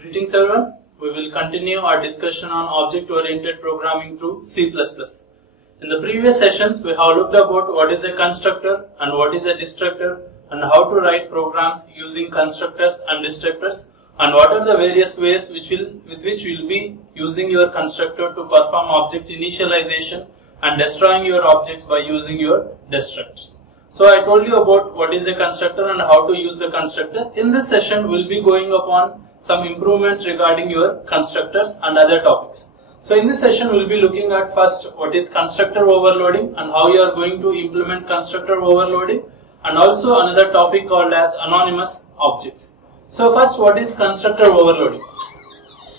Greetings everyone. We will continue our discussion on object-oriented programming through C++. In the previous sessions, we have looked about what is a constructor and what is a destructor and how to write programs using constructors and destructors and what are the various ways with which you will be using your constructor to perform object initialization and destroying your objects by using your destructors. So I told you about what is a constructor and how to use the constructor. In this session, we will be going upon some improvements regarding your constructors and other topics. So in this session, we will be looking at first what is constructor overloading and how you are going to implement constructor overloading, and also another topic called as anonymous objects. So first, what is constructor overloading?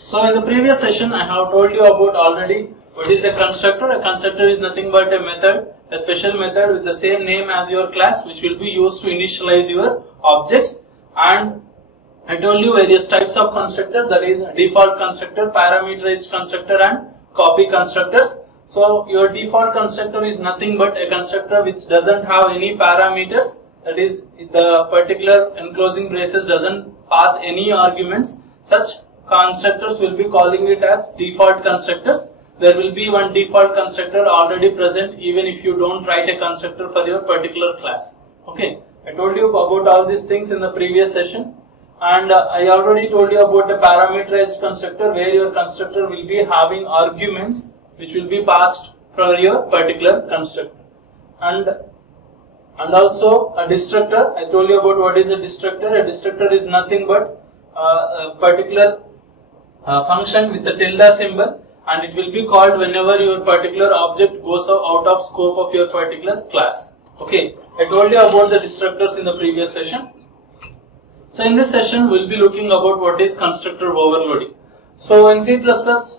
So in the previous session, I have told you about already what is a constructor. A constructor is nothing but a method, a special method with the same name as your class, which will be used to initialize your objects. And I told you various types of constructor, that is default constructor, parameterized constructor and copy constructors. So your default constructor is nothing but a constructor which doesn't have any parameters, that is the particular enclosing braces doesn't pass any arguments. Such constructors will be calling it as default constructors. There will be one default constructor already present even if you don't write a constructor for your particular class. Okay, I told you about all these things in the previous session. And I already told you about a parameterized constructor where your constructor will be having arguments which will be passed for your particular constructor. And also a destructor. I told you about what is a destructor. A destructor is nothing but a particular function with the tilde symbol, and it will be called whenever your particular object goes out of scope of your particular class. Okay, I told you about the destructors in the previous session. So in this session, we will be looking about what is constructor overloading. So in C++,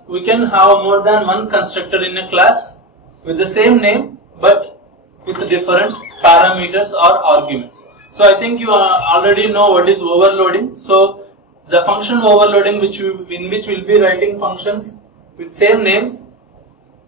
we can have more than one constructor in a class with the same name but with different parameters or arguments. So I think you already know what is overloading. So the function overloading in which we will be writing functions with same names.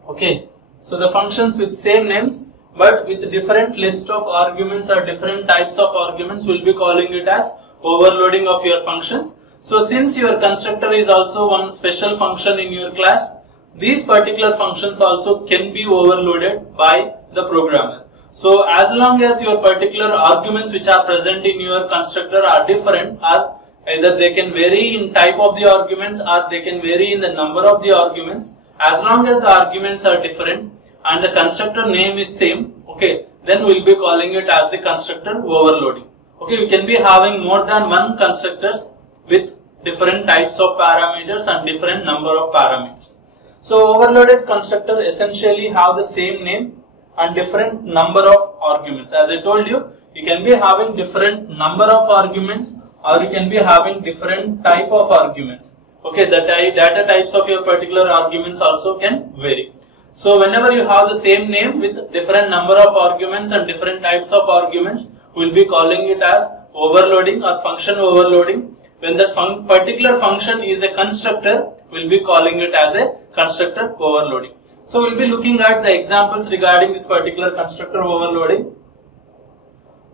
Okay, so the functions with same names but with different list of arguments or different types of arguments, we will be calling it as overloading of your functions. So since your constructor is also one special function in your class, these particular functions also can be overloaded by the programmer. So as long as your particular arguments which are present in your constructor are different, or either they can vary in type of the arguments or they can vary in the number of the arguments, as long as the arguments are different and the constructor name is same, okay, then we will be calling it as the constructor overloading. Okay, you can be having more than one constructors with different types of parameters and different number of parameters. So overloaded constructor essentially have the same name and different number of arguments. As I told you, you can be having different number of arguments or you can be having different type of arguments. Okay, the data types of your particular arguments also can vary. So whenever you have the same name with different number of arguments and different types of arguments, we will be calling it as overloading or function overloading. When that particular function is a constructor, we will be calling it as a constructor overloading. So we will be looking at the examples regarding this particular constructor overloading.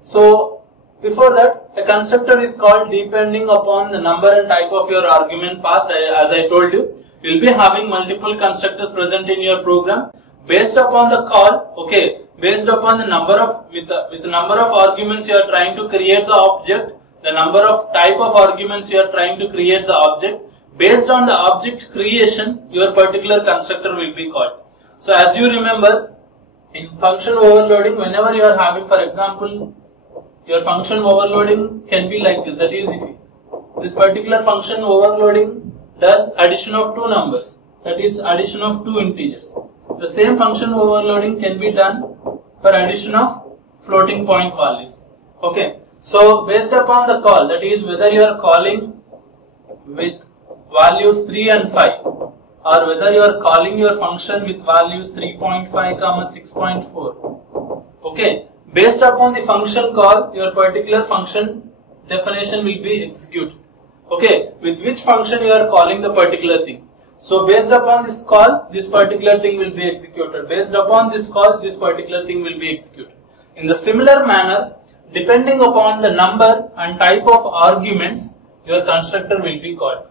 So before that, a constructor is called depending upon the number and type of your argument passed. As I told you, you will be having multiple constructors present in your program. Based upon the call, okay, based upon the number of with the number of arguments you are trying to create the object, the number of type of arguments you are trying to create the object, based on the object creation, your particular constructor will be called. So as you remember, in function overloading, whenever you are having, for example, your function overloading can be like this, that is, if this particular function overloading does addition of two numbers, that is addition of two integers. The same function overloading can be done for addition of floating point values. Okay, so based upon the call, that is whether you are calling with values 3 and 5 or whether you are calling your function with values 3.5, 6.4. Okay, based upon the function call, your particular function definition will be executed. Okay, with which function you are calling the particular thing. So based upon this call, this particular thing will be executed. Based upon this call, this particular thing will be executed. In the similar manner, depending upon the number and type of arguments, your constructor will be called.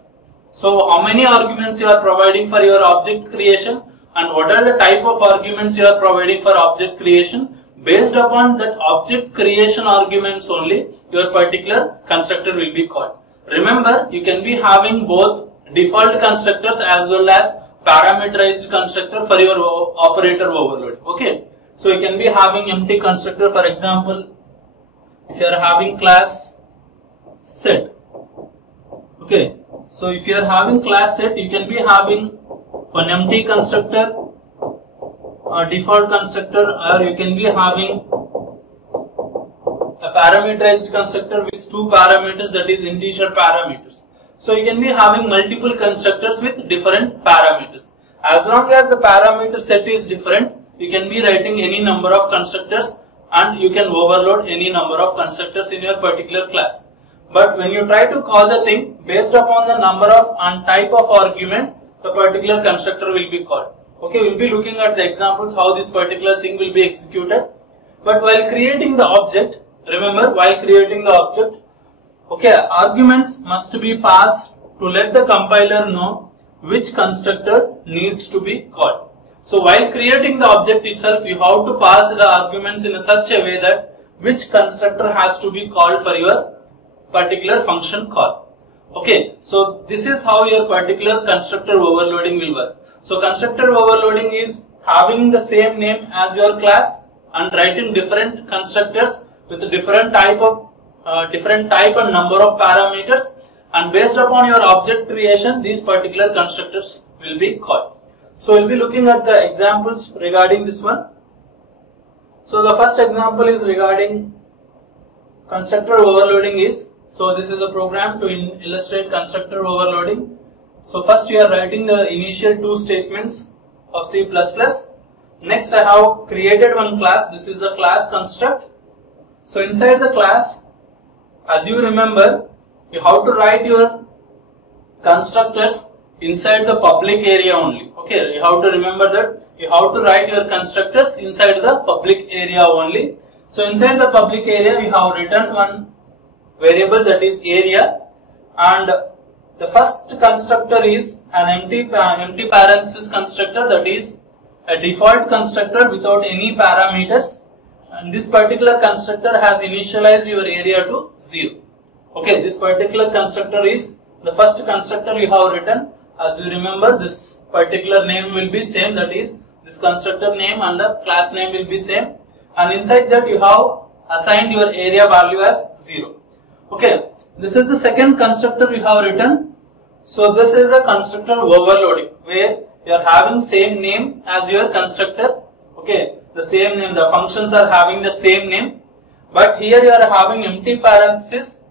So how many arguments you are providing for your object creation, and what are the type of arguments you are providing for object creation? Based upon that object creation arguments only, your particular constructor will be called. Remember, you can be having both default constructors as well as parameterized constructor for your operator overload. Okay, so you can be having empty constructor. For example, if you are having class set, okay, so if you are having class set, you can be having one empty constructor, a default constructor, or you can be having a parameterized constructor with two parameters, that is integer parameters. So you can be having multiple constructors with different parameters. As long as the parameter set is different, you can be writing any number of constructors and you can overload any number of constructors in your particular class. But when you try to call the thing based upon the number of and type of argument, the particular constructor will be called. Okay, we'll be looking at the examples how this particular thing will be executed. But while creating the object, remember, while creating the object, okay, arguments must be passed to let the compiler know which constructor needs to be called. So while creating the object itself, you have to pass the arguments in such a way that which constructor has to be called for your particular function call. Okay, so this is how your particular constructor overloading will work. So constructor overloading is having the same name as your class and writing different constructors with a different type and number of parameters, and based upon your object creation, these particular constructors will be called. So we'll be looking at the examples regarding this one. So the first example is regarding constructor overloading is, so this is a program to illustrate constructor overloading. So first you are writing the initial two statements of C++. Next I have created one class. This is a class construct. So inside the class, as you remember, you have to write your constructors inside the public area only. Okay, you have to remember that you have to write your constructors inside the public area only. So inside the public area, you have written one variable, that is area, and the first constructor is an empty parenthesis constructor, that is a default constructor without any parameters, and this particular constructor has initialized your area to 0. Okay, this particular constructor is the first constructor you have written. As you remember, this particular name will be same, that is this constructor name and the class name will be same, and inside that you have assigned your area value as 0. Okay, this is the second constructor you have written. So this is a constructor overloading where you are having same name as your constructor. Okay, the same name, the functions are having the same name, but here you are having empty parenthesis,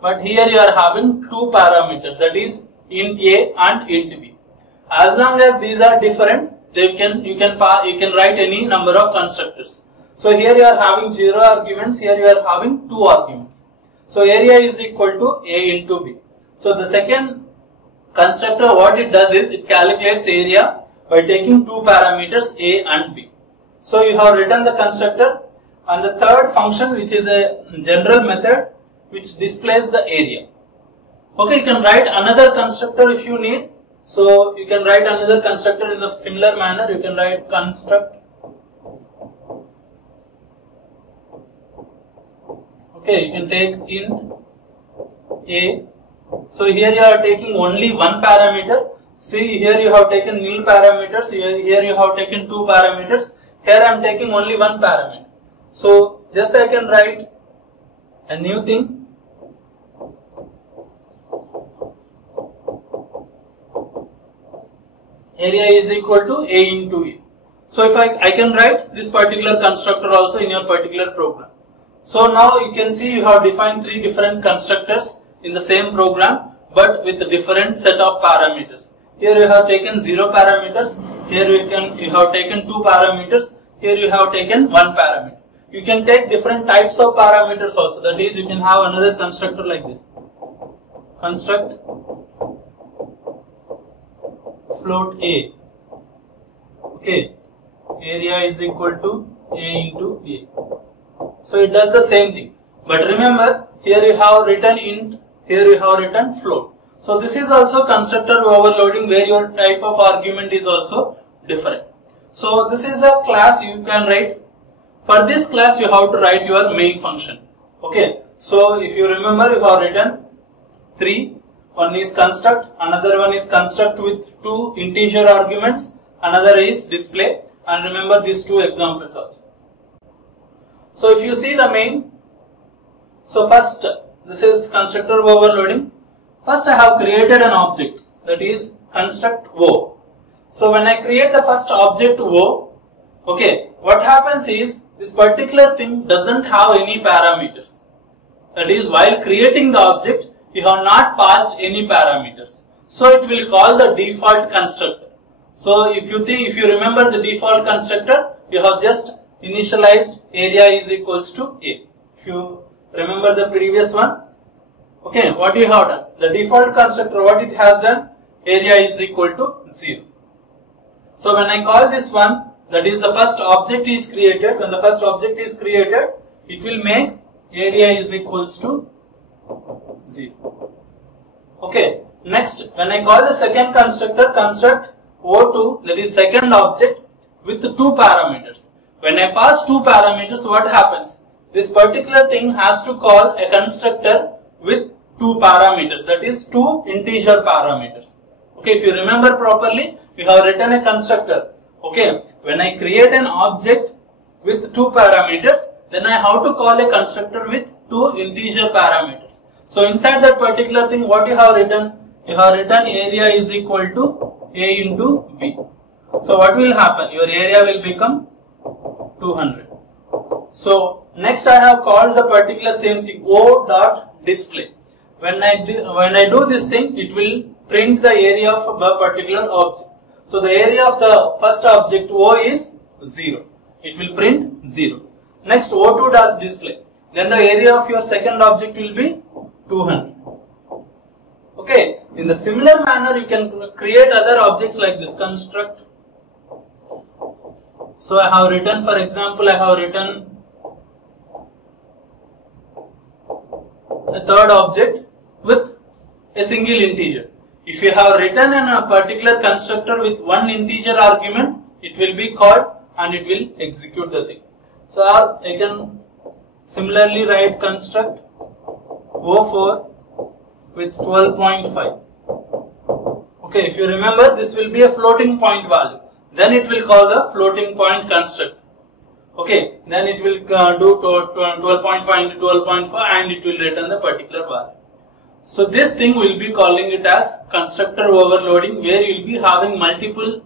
but here you are having two parameters, that is int a and int b. As long as these are different, you can write any number of constructors. So here you are having 0 arguments, here you are having 2 arguments. So area is equal to a into b. So the second constructor, what it does is it calculates area by taking 2 parameters a and b. So you have written the constructor, and the third function, which is a general method which displays the area. Okay, you can write another constructor if you need. So you can write another constructor in a similar manner. You can write construct. Okay, you can take int a. So here you are taking only one parameter. See, here you have taken nil parameters. Here you have taken 2 parameters. Here I am taking only one parameter. So just I can write a new thing. Area is equal to a into a. So if I can write this particular constructor also in your particular program. So now you can see you have defined 3 different constructors in the same program, but with a different set of parameters. Here you have taken 0 parameters. Here you have taken 2 parameters. Here you have taken 1 parameter. You can take different types of parameters also. That is, you can have another constructor like this. Construct float a. Okay, area is equal to a into a. So it does the same thing. But remember, here you have written int, here you have written float. So this is also constructor overloading, where your type of argument is also different. So this is the class you can write. For this class you have to write your main function. Okay. So if you remember, you have written 3. One is construct, another one is construct with 2 integer arguments, another is display, and remember these 2 examples also. So if you see the main, so first this is constructor overloading. First I have created an object, that is construct O. So when I create the first object O, okay, what happens is this particular thing doesn't have any parameters. That is, while creating the object, you have not passed any parameters. So it will call the default constructor. So if you remember the default constructor, you have just initialized area is equals to A. If you remember the previous one, okay, what you have done? The default constructor, what it has done? Area is equal to 0. So when I call this one, that is the first object is created. When the first object is created, it will make area is equals to 0. Okay. Next, when I call the second constructor, construct O2, that is second object with 2 parameters. When I pass 2 parameters, what happens? This particular thing has to call a constructor with 2 parameters, that is 2 integer parameters. Okay, if you remember properly, we have written a constructor. Okay, when I create an object with 2 parameters, then I have to call a constructor with 2 integer parameters. So inside that particular thing, what you have written? You have written area is equal to A into B. So what will happen? Your area will become 200. So next I have called the particular same thing, O dot display. When I do this thing, it will print the area of a particular object. So the area of the first object O is 0. It will print 0. Next O2 does display. Then the area of your second object will be 200. Okay. In the similar manner, you can create other objects like this construct. So I have written, for example, I have written a third object with a single integer. If you have written in a particular constructor with 1 integer argument, it will be called and it will execute the thing. So I can similarly write construct O4 with 12.5. Okay, if you remember, this will be a floating point value. Then it will call the floating point construct. Okay, then it will do 12.5 into 12.5 and it will return the particular value. So this thing will be calling it as constructor overloading, where you will be having multiple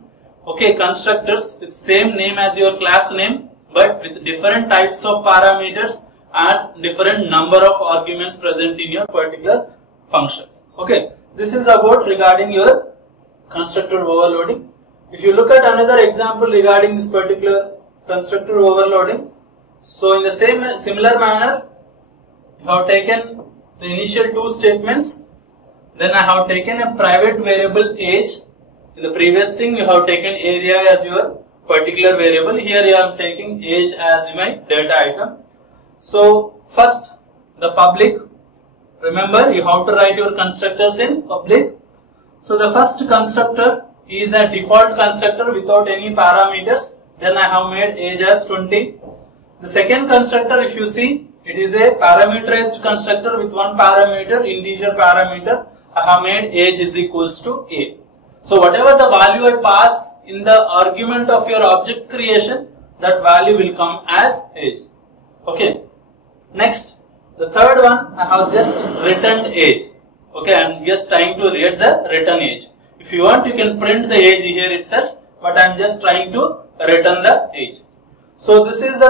constructors with same name as your class name, but with different types of parameters and different number of arguments present in your particular functions. Okay, this is about regarding your constructor overloading. If you look at another example regarding this particular constructor overloading, so in the similar manner, you have taken the initial 2 statements, then I have taken a private variable age. In the previous thing, you have taken area as your particular variable. Here you are taking age as my data item. So first, the public. Remember, you have to write your constructors in public. So the first constructor is a default constructor without any parameters. Then I have made age as 20. The second constructor, if you see, it is a parameterized constructor with 1 parameter, integer parameter. I have made age is equals to A. So whatever the value I pass in the argument of your object creation, that value will come as age. Okay. Next, the third one, I have just returned age. Okay, I am just trying to read the return age. If you want, you can print the age here itself, but I am just trying to return the age. So this is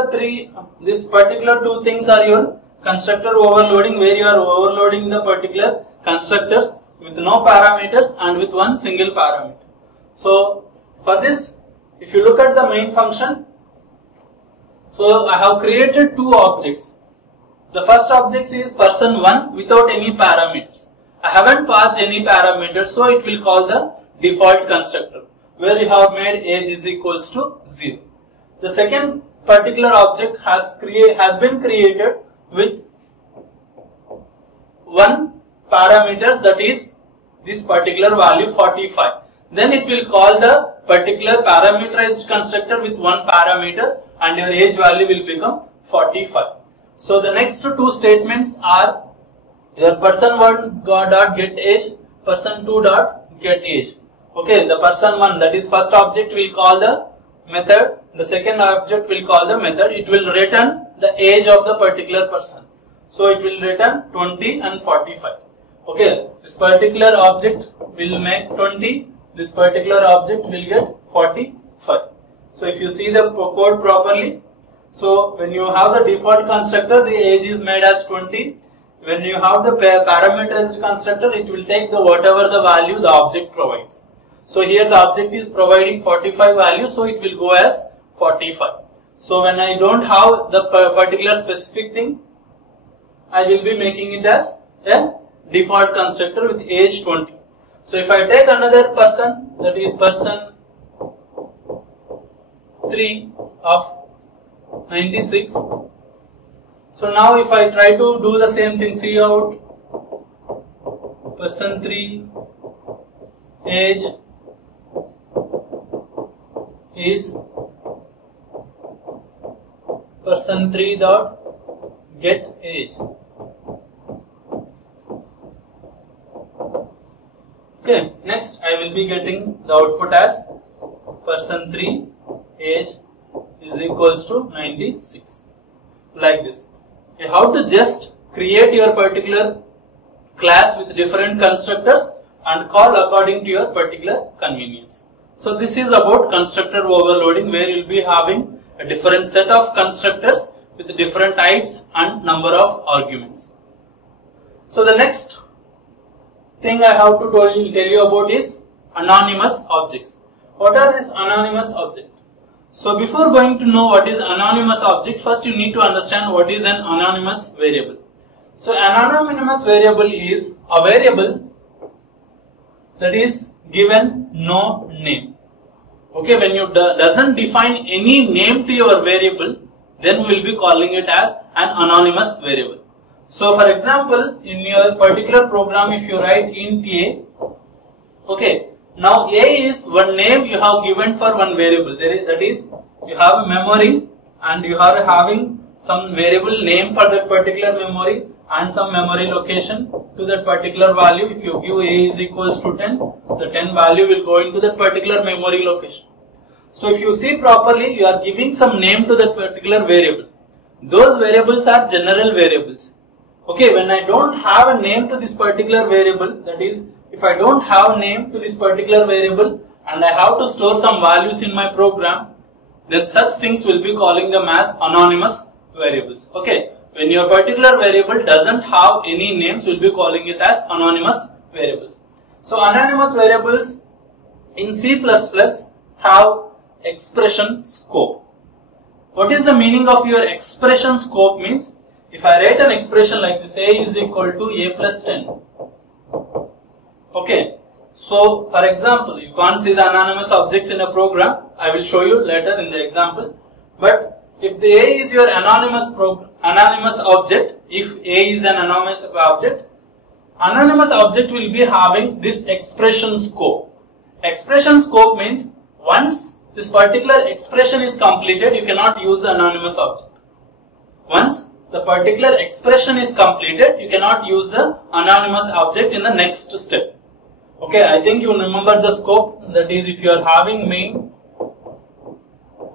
this particular 2 things are your constructor overloading, where you are overloading the particular constructors with no parameters and with 1 single parameter. So for this, if you look at the main function, so I have created 2 objects. The first object is person 1 without any parameters. I haven't passed any parameters, so it will call the default constructor, where you have made age is equals to 0. The second particular object has been created with 1 parameters, that is this particular value 45. Then it will call the particular parameterized constructor with one parameter and your age value will become 45. So the next two statements are your person1 dot get age, person2 dot get age. Okay, the person1, that is first object, will call the method, the second object will call the method. It will return the age of the particular person. So it will return 20 and 45. Okay, this particular object will make 20, this particular object will get 45. So if you see the code properly, so when you have the default constructor, the age is made as 20. When you have the parameterized constructor, it will take the whatever the value the object provides. So here the object is providing 45 value, so it will go as 45. So when I don't have the particular specific thing, I will be making it as a default constructor with age 20. So if I take another person, that is person 3 of 96. So now if I try to do the same thing, see out person 3 age is person 3 dot get age. Okay, next I will be getting the output as person 3 age is equals to 96, like this. How to just create your particular class with different constructors and call according to your particular convenience. So this is about constructor overloading, where you will be having a different set of constructors with different types and number of arguments. So the next thing I have to tell you about is anonymous objects. What are these anonymous objects? So before going to know what is anonymous object, first you need to understand what is an anonymous variable. So an anonymous variable is a variable that is given no name. Okay, when you doesn't define any name to your variable, then we will be calling it as an anonymous variable. So for example, in your particular program, if you write int a, okay, now a is one name you have given for one variable. That is, you have a memory and you are having some variable name for that particular memory and some memory location to that particular value. If you give a is equals to 10, the 10 value will go into that particular memory location. So if you see properly, you are giving some name to that particular variable. Those variables are general variables. Okay, when I don't have a name to this particular variable, that is, if I don't have name to this particular variable and I have to store some values in my program, then such things will be calling them as anonymous variables. Okay, when your particular variable doesn't have any names, we'll be calling it as anonymous variables. So anonymous variables in C++ have expression scope. What is the meaning of your expression scope means? If I write an expression like this, a is equal to a plus 10. Okay, so for example, you can't see the anonymous objects in a program. I will show you later in the example. But if the a is your anonymous object, if a is an anonymous object will be having this expression scope. Expression scope means once this particular expression is completed, you cannot use the anonymous object. Once the particular expression is completed, you cannot use the anonymous object in the next step. Okay, I think you remember the scope, that is, if you are having main,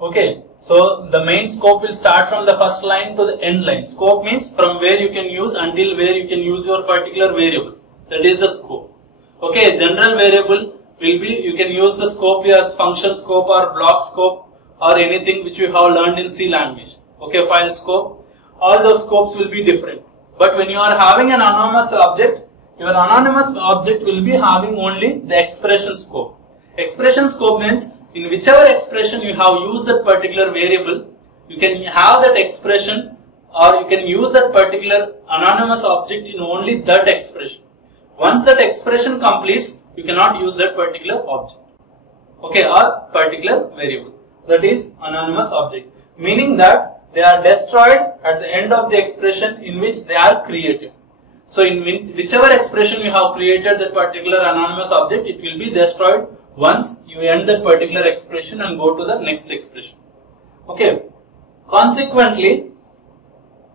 okay, so the main scope will start from the first line to the end line. Scope means from where you can use until where you can use your particular variable. That is the scope. Okay, general variable will be, you can use the scope as function scope or block scope or anything which you have learned in C language. Okay, file scope. All those scopes will be different. But when you are having an anonymous object, your anonymous object will be having only the expression scope. Expression scope means in whichever expression you have used that particular variable, you can have that expression or you can use that particular anonymous object in only that expression. Once that expression completes, you cannot use that particular object. Okay, or particular variable. That is anonymous object. Meaning that they are destroyed at the end of the expression in which they are created. So in whichever expression you have created that particular anonymous object, it will be destroyed once you end that particular expression and go to the next expression. Okay. Consequently,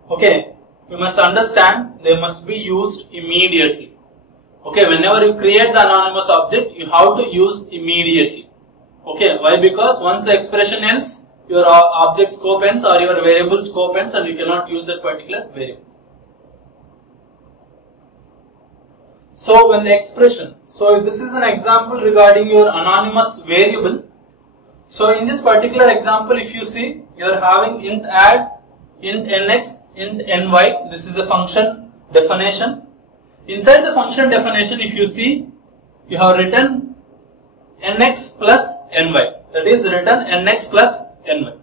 okay, you must understand they must be used immediately. Okay, whenever you create the anonymous object, you have to use immediately. Okay, why? Because once the expression ends, your object scope ends or your variable scope ends and you cannot use that particular variable. So when the expression, so this is an example regarding your anonymous variable. So in this particular example, if you see, you are having int add, int nx, int ny. This is a function definition. Inside the function definition, if you see, you have written nx plus ny. That is written nx plus ny.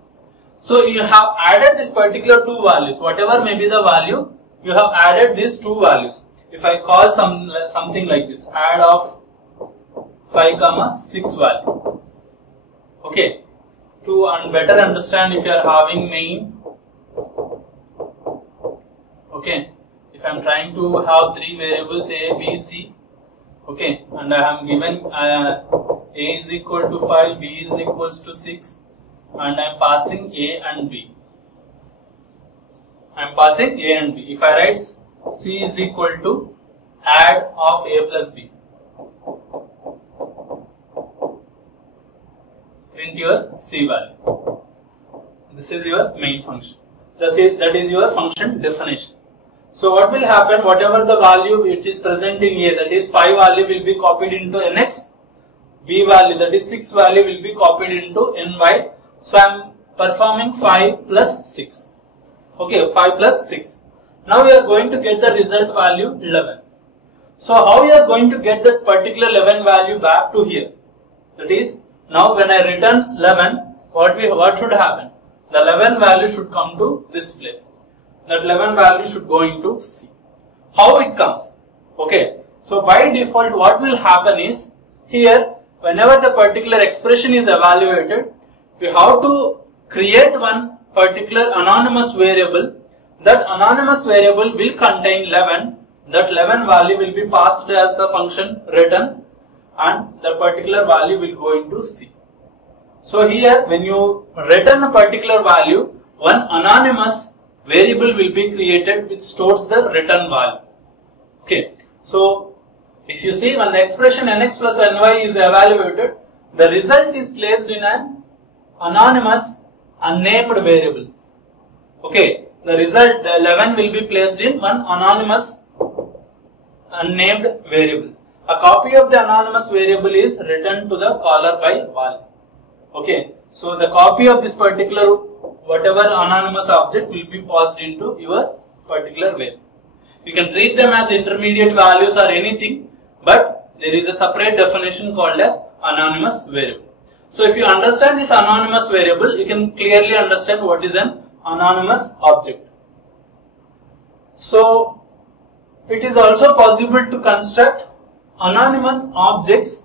So you have added this particular two values. Whatever may be the value, you have added these two values. If I call something like this, add of 5, 6 value. Okay, to better understand, if you are having main, okay, if I am trying to have three variables a, b, c, okay, and I am given a is equal to 5, b is equals to 6, and I am passing a and b. I am passing a and b. If I write c is equal to add of a plus b, print your c value. This is your main function. That is your function definition. So what will happen, whatever the value which is present in a, that is 5 value will be copied into nx, b value that is 6 value will be copied into ny. So I am performing 5 plus 6. Okay, 5 plus 6. Now we are going to get the result value 11. So how we are going to get that particular 11 value back to here? That is, now when I return 11, what should happen? The 11 value should come to this place. That 11 value should go into C. How it comes? Okay, so by default what will happen is, here whenever the particular expression is evaluated, we have to create one particular anonymous variable. That anonymous variable will contain 11. That 11 value will be passed as the function return, and the particular value will go into C. So here when you return a particular value, one anonymous variable will be created which stores the return value. Okay, so if you see, when the expression nx plus ny is evaluated, the result is placed in an anonymous unnamed variable. Okay, the result, the 11 will be placed in one anonymous unnamed variable. A copy of the anonymous variable is returned to the caller by val. Okay, so the copy of this particular whatever anonymous object will be passed into your particular variable. You can treat them as intermediate values or anything, but there is a separate definition called as anonymous variable. So if you understand this anonymous variable, you can clearly understand what is an anonymous object. So it is also possible to construct anonymous objects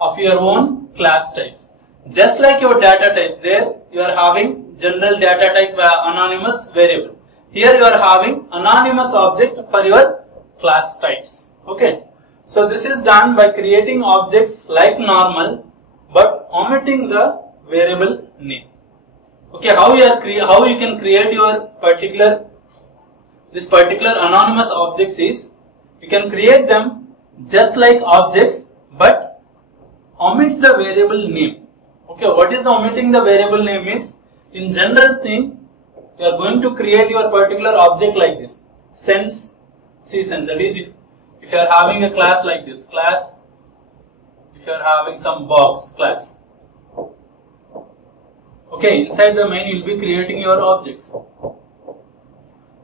of your own class types. Just like your data types, there you are having general data type anonymous variable. Here you are having anonymous object for your class types. Okay. So this is done by creating objects like normal but omitting the variable name. Okay, how you can create your particular anonymous objects is, you can create them just like objects but omit the variable name. Okay, what is omitting the variable name is, in general thing, you are going to create your particular object like this, sense csend. That is, if you are having a class like this, class, if you are having some box class. Okay, inside the main you will be creating your objects.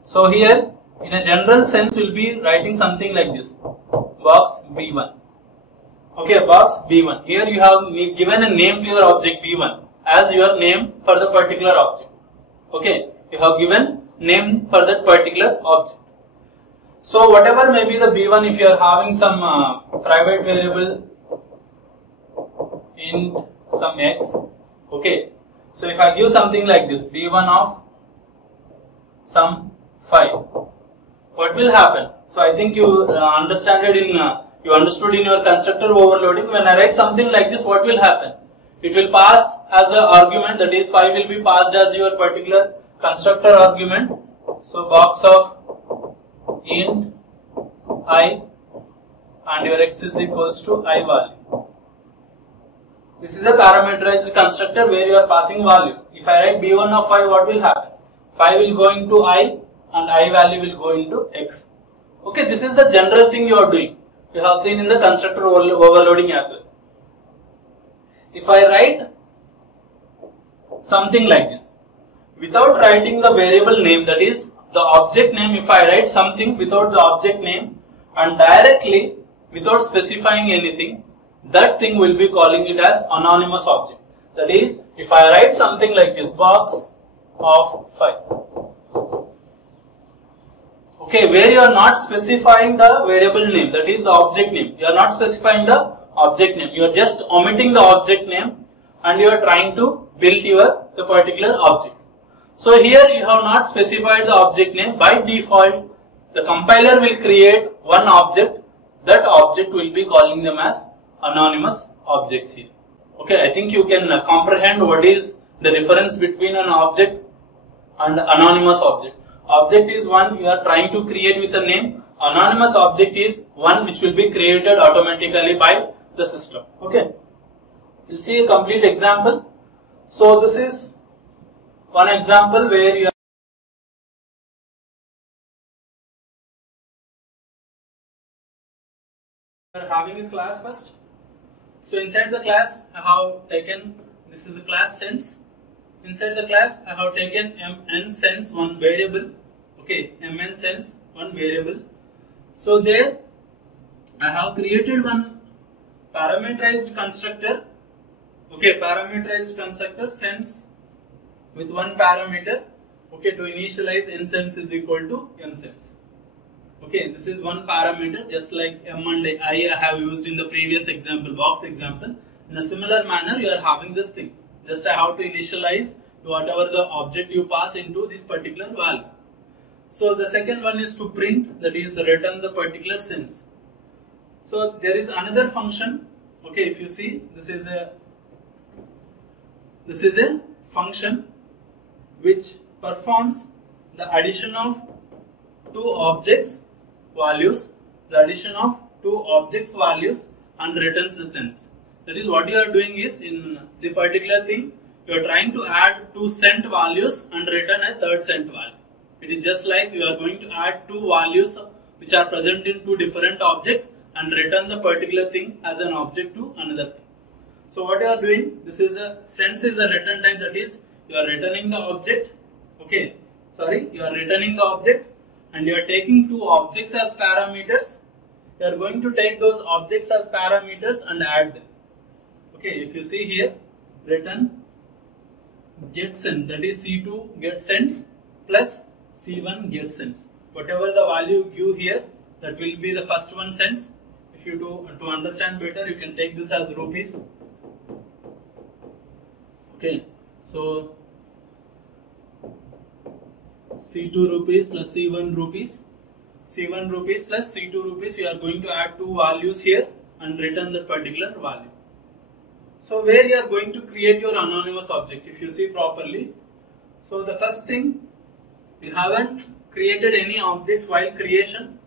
So here, in a general sense, you will be writing something like this, box B1. Okay, box B1. Here you have given a name to your object B1 as your name for the particular object. Okay, you have given name for that particular object. So whatever may be the B1, if you are having some private variable in some x, okay. So if I give something like this, B1 of some 5. what will happen? So I think you understood in your constructor overloading. When I write something like this, what will happen? It will pass as an argument, that is 5 will be passed as your particular constructor argument. So box of int I and your x is equals to I value. This is a parameterized constructor where you are passing value. If I write b1 of 5, what will happen? 5 will go into I and I value will go into x. Okay, this is the general thing you are doing. You have seen in the constructor overloading as well. If I write something like this, without writing the variable name, that is the object name, if I write something without the object name and directly without specifying anything, that thing will be calling it as anonymous object. That is, if I write something like this, box of 5. Okay, where you are not specifying the variable name, that is the object name. You are not specifying the object name. You are just omitting the object name and you are trying to build the particular object. So here you have not specified the object name. By default, the compiler will create one object. That object will be calling them as anonymous objects here. Okay, I think you can comprehend what is the difference between an object and anonymous object. Object is one you are trying to create with a name. Anonymous object is one which will be created automatically by the system. Okay, we'll see a complete example. So this is one example where you are having a class first. So inside the class I have taken, this is a class sense. Inside the class I have taken mn sense one variable. Okay, mn sense one variable. So there I have created one parameterized constructor. Okay, parameterized constructor sense with one parameter. Okay, to initialize n sense is equal to m sense. Okay, this is one parameter, just like m and I have used in the previous example, box example. In a similar manner, you are having this thing. Just I have to initialize whatever the object you pass into this particular value. So the second one is to print, that is return the particular sense. So there is another function. Okay, if you see, this is a function which performs the addition of two objects values, the addition of two objects values and returns the sense. That is, what you are doing is, in the particular thing, you are trying to add two sent values and return a third sent value. It is just like you are going to add two values which are present in two different objects and return the particular thing as an object to another thing. So what you are doing, this is a sense is a return type, that is you are returning the object. Okay, sorry, you are returning the object and you are taking two objects as parameters. You are going to take those objects as parameters and add them. Okay, if you see here, return get sense, that is C2 get sense plus C1 get sense. Whatever the value you here, that will be the first one sense. If you to understand better, you can take this as rupees. Okay, so C2 rupees plus C1 rupees. C1 rupees plus C2 rupees, you are going to add two values here and return that particular value. So where you are going to create your anonymous object, if you see properly. So the first thing, you haven't created any objects while creation.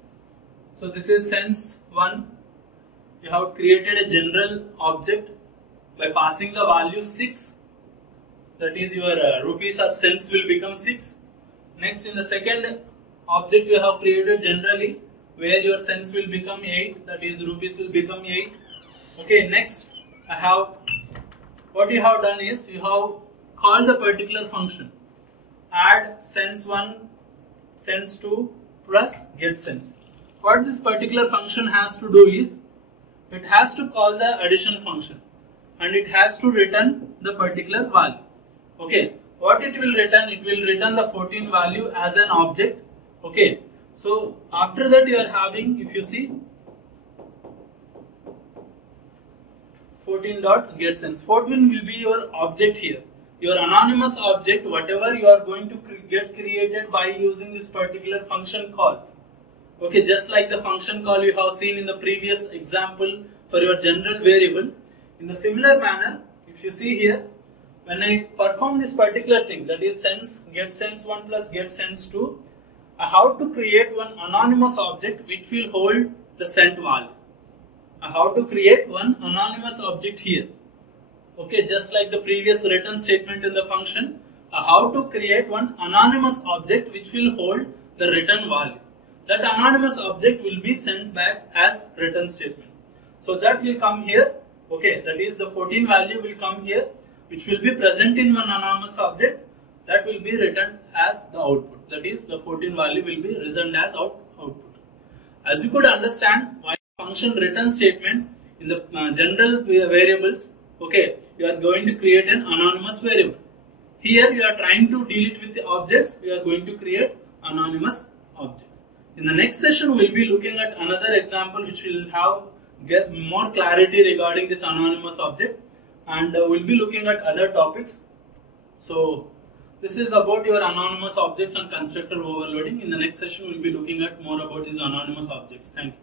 So this is sense 1. You have created a general object by passing the value 6. That is, your rupees or cents will become 6. Next, in the second object you have created generally, where your cents will become 8, that is rupees will become 8. Okay, next what you have done is, you have called the particular function add cents 1, cents 2 plus get cents. What this particular function has to do is, it has to call the addition function and it has to return the particular value. Okay, what it will return? It will return the 14 value as an object. Okay, so after that you are having, if you see, 14.getCents. 14 will be your object here. Your anonymous object, whatever you are going to get created by using this particular function call. Okay, just like the function call you have seen in the previous example for your general variable. In the similar manner, if you see here, when I perform this particular thing, that is sense get sense 1 plus get sense 2, I have to create one anonymous object which will hold the sent value. I have to create one anonymous object here. Okay, just like the previous return statement in the function, I have to create one anonymous object which will hold the return value. That anonymous object will be sent back as return statement. So that will come here. Okay, that is the 14 value will come here, which will be present in one anonymous object, that will be written as the output. That is, the 14 value will be written as output. As you could understand, while function return statement in the general variables, okay, you are going to create an anonymous variable. Here you are trying to deal it with the objects, you are going to create anonymous objects. In the next session, we will be looking at another example which will get more clarity regarding this anonymous object, and we'll be looking at other topics. So this is about your anonymous objects and constructor overloading. In the next session, we'll be looking at more about these anonymous objects. Thank you.